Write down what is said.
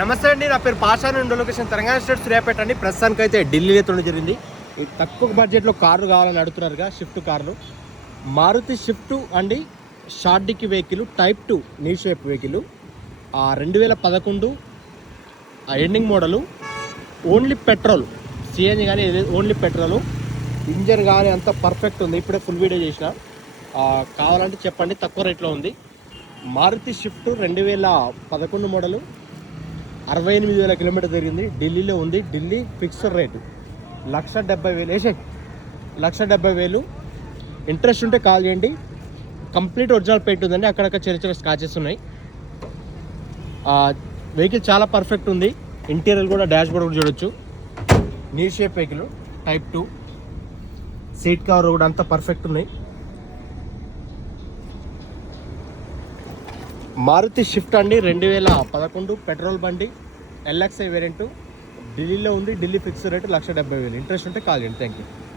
నమస్తే అండి, నా పేరు పాషా నుండి లొకేషన్ తెలంగాణ స్టేట్ సూర్యాపేట అండి. ప్రస్తుతానికి అయితే ఢిల్లీలో తోడు జరిగింది. ఈ తక్కువ బడ్జెట్లో కార్లు కావాలని అడుగుతున్నారుగా, షిఫ్ట్ కార్లు. మారుతి షిఫ్ట్ అండి, షార్ట్ డిక్కీ వెహికల్, టైప్ 2 నీ shape vehicle, 2011 ending model, only petrol, CNG కానీ ఓన్లీ పెట్రోల్. ఇంజన్ కానీ అంత పర్ఫెక్ట్ ఉంది. ఇప్పుడే ఫుల్ వీడియో చేసిన, కావాలంటే చెప్పండి, తక్కువ రేట్లో ఉంది. మారుతి షిఫ్ట్ 2011 మోడలు, 68,000 కిలోమీటర్ జరిగింది. ఢిల్లీలో ఉంది. ఢిల్లీ ఫిక్స్డ్ రేటు 1,70,000 వేసే 1,70,000. ఇంట్రెస్ట్ ఉంటే కాల్ చేయండి. కంప్లీట్ ఒరిజినల్ పెయింట్ ఉందండి, అక్కడక్కడ చిన్న చిన్న స్క్రాచెస్ ఉన్నాయి. వెహికల్ చాలా పర్ఫెక్ట్ ఉంది. ఇంటీరియర్ కూడా డాష్ బోర్డ్ కూడా చూడొచ్చు. నీ shape vehicle, type 2. Seat cover కూడా అంతా పర్ఫెక్ట్ ఉన్నాయి. మారుతి షిఫ్ట్ అండి, 2011 పెట్రోల్ బండి, ఎల్ఎక్స్ఐ వేరియంట్. ఢిల్లీలో ఉంది. Delhi fix rate 1,70,000. ఇంట్రెస్ట్ ఉంటే కాల్ చేయండి. Thank you.